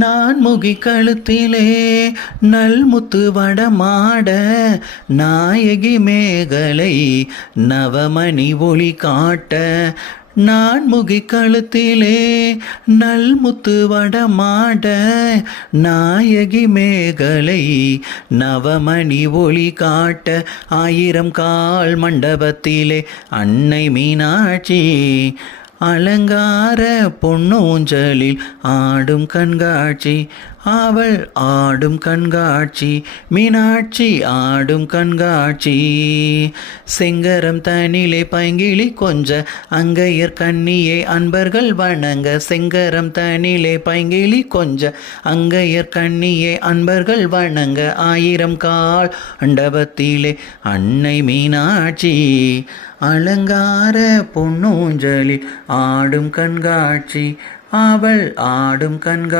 நான் முகி கழுத்திலே நல்முத்து வடமாட நாயகி மேகலை நவமணி ஒளி காட்ட. நான் முகி கழுத்திலே நல்முத்து வடமாட நாயகி மேகலை நவமணி ஒளி காட்ட. 1000 கால் மண்டபத்திலே அன்னை மீனாட்சி அலங்கார பொன்னூஞ்சலில் ஆடும் கண்காட்சி. அவள் ஆடும் கண்காட்சி, மீனாட்சி ஆடும் கண்காட்சி. செங்கரம் தனிலே பைங்கிளி கொஞ்ச அங்கையர் கண்ணியே அன்பர்கள் வணங்க. செங்கரம் தனிலே பைங்கிளி கொஞ்ச அங்கையர் கண்ணியே அன்பர்கள் வணங்க. 1000 கால் மண்டபத்திலே அன்னை மீனாட்சி அலங்கார பொன்னூஞ்சலில் ஆடும் கண்காட்சி. அவள் ஆடும் கண்காட்சி.